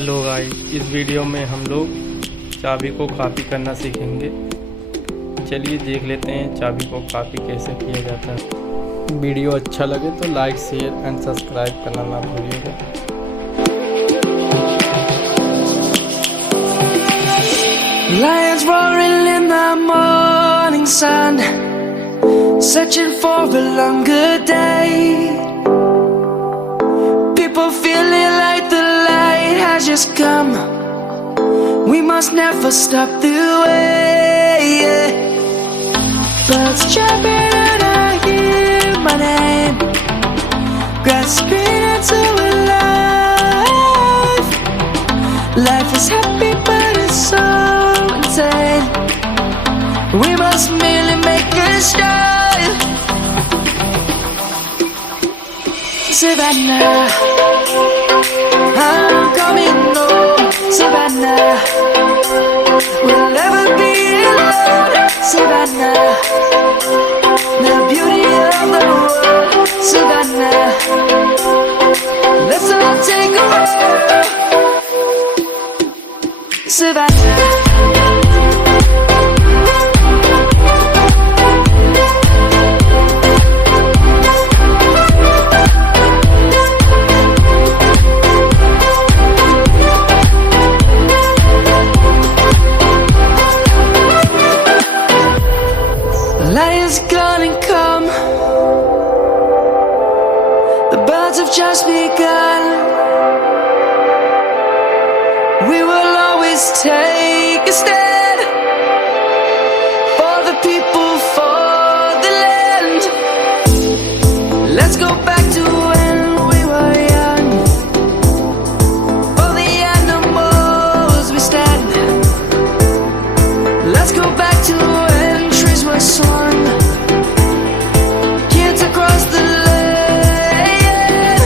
Hello guys, इस video में हम लोग चाबी को कॉपी करना सीखेंगे। चलिए देख लेते हैं चाबी को कॉपी कैसे किया जाता है। वीडियो अच्छा लगे तो लाइक, शेयर एंड सब्सक्राइब करना ना भूलिएगा। Lions roaring in the morning sun, searching for a longer day. People feeling like the light has just come. We must never stop the way. Birds chirping and I hear my name, grasping into a life. Life is happy but it's so insane. We must merely make a start. Savannah, I'm coming home. Savannah, we'll never be alone. Savannah, the beauty of the world. Savannah, let's all take a walk. Savannah. Lion's gonna come. The birds have just begun. We will always take a stand for the people, for the land. Let's go back to when we were young. For the animals we stand. Let's go back to when trees were swung. Kids across the land.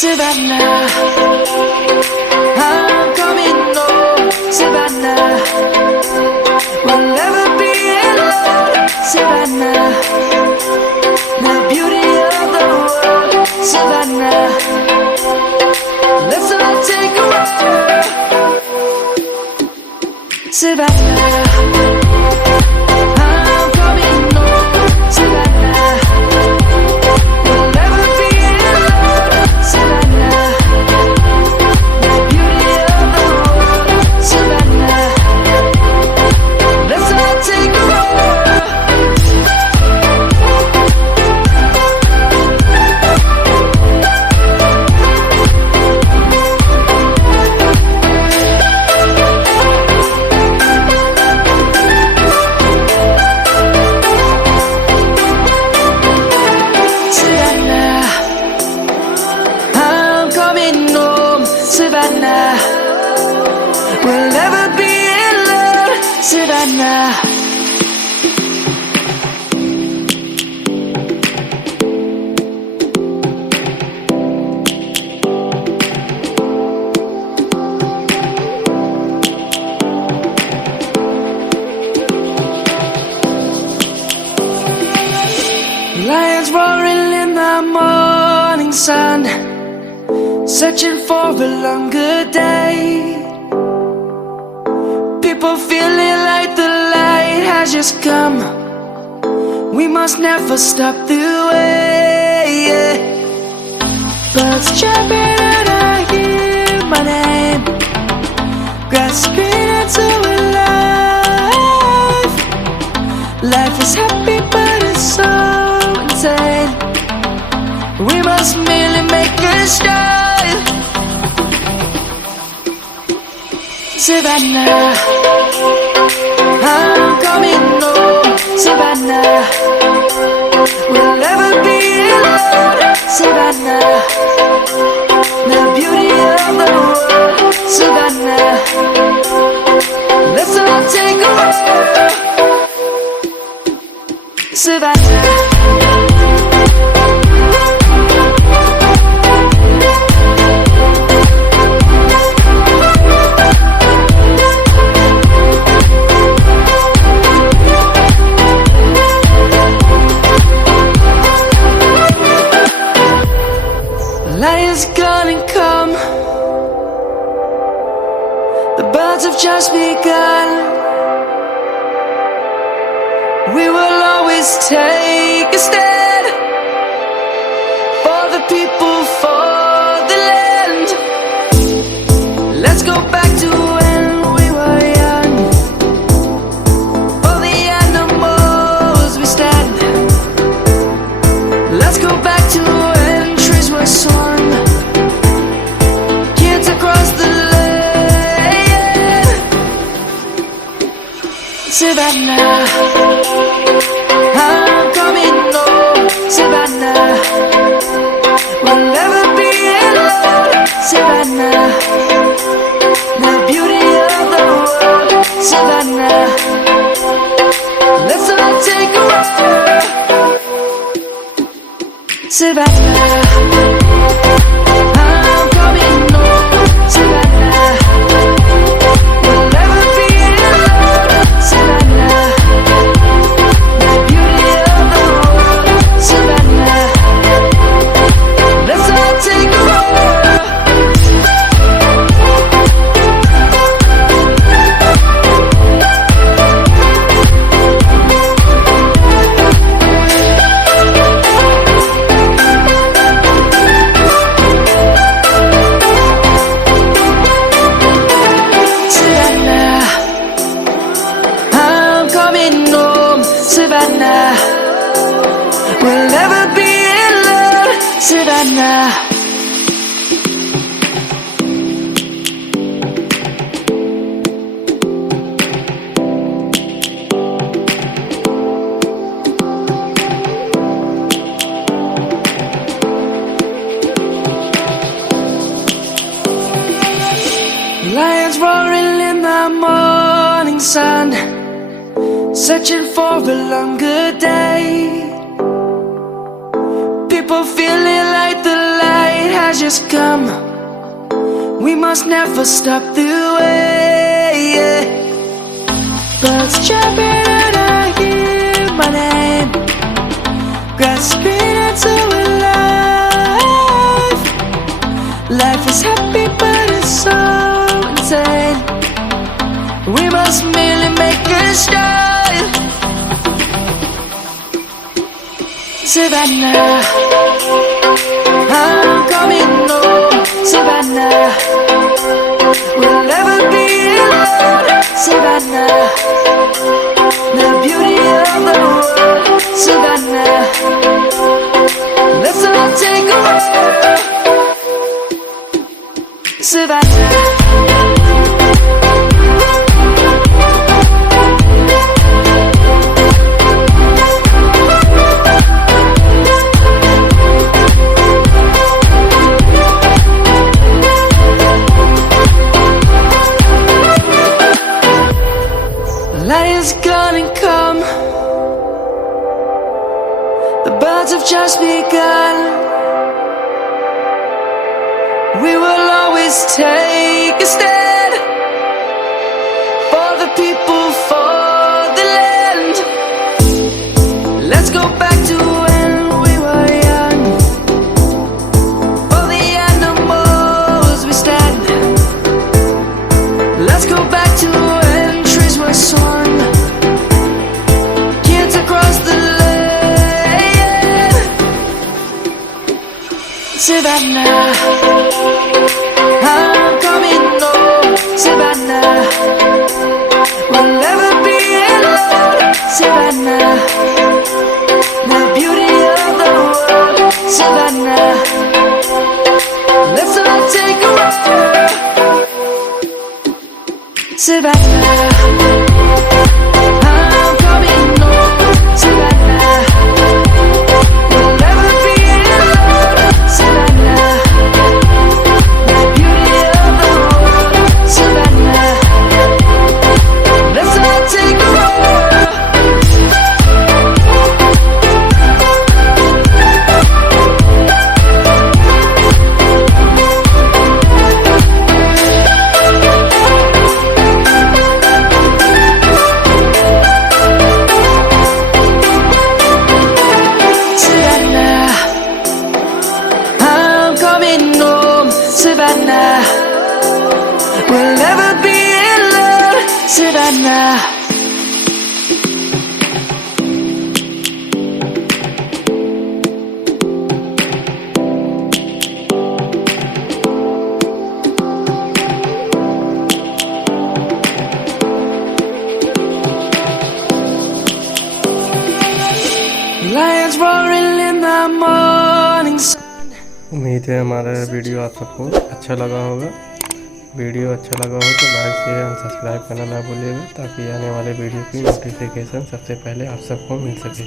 Savannah, I'm coming home. Savannah, we'll never be alone. Savannah, the beauty of the world. Savannah, let's all take a walk. Savannah, I'm coming home. Savannah, we'll never be alone. Savannah, the beauty of the world. Savannah, let's all take a walk. Savannah, we'll never be alone. Savannah. Lions roaring in the morning sun, searching for a longer day. People feeling like the light has just come. We must never stop the way. Birds chirping and I hear my name, grasping into a life. Life is happy but it's so insane. We must merely make a start. Savannah, I'm coming home. Savannah, we'll never be alone. Savannah, the beauty of the world. Savannah, let's all take a walk. Savannah. Lion's gonna come. just begun. We will always take a stand for the people, for the land. Let's go back to when we were young. For the animals we stand. Let's go back to when trees were sown. Kids across the land. Savannah, I'm coming home. Savannah, we'll never be alone. Savannah, the beauty of the world. Savannah, let's all take a walk. Savannah, I'm coming home. Savannah, we'll never be alone. Savannah, the beauty of the world. Savannah, let's all take a walk. Savannah, I'm coming home. Savannah, we'll never be alone. Savannah. Lions roaring in the morning sun, searching for a longer day. People feeling like the light has just come. We must never stop the way. Birds jumping and I hear my name, grasping into a life. Life is happy but it's so insane. We must merely make a start. Savannah, I'm coming home. Savannah, we'll never be alone. Savannah, the beauty of the world. Savannah, let's all take a walk. Savannah. Light is gonna come. The birds have just begun. We will always take a stand for the people, for the land. Let's go back to when we were young. For the animals we stand. Let's go back to when trees were sown. Kids across the land. Savannah, I'm coming home. Savannah, we'll never be alone. Savannah, the beauty of the world. Savannah, let's all take a walk. Savannah, I'm coming home. Savannah, we'll never be alone. Savannah, the beauty of the world. Savannah, let's all take a walk. savannah. Lions roaring in the morning sun. उम्मीद है हमारा video आप सबको अच्छा लगा होगा। Video अच्छा लगा हो तो लाइक शेयर एंड सब्सक्राइब करना ना भूलिएगा, ताकि आने वाले वीडियो की नोटिफिकेशन सबसे पहले आप सबको मिल सके।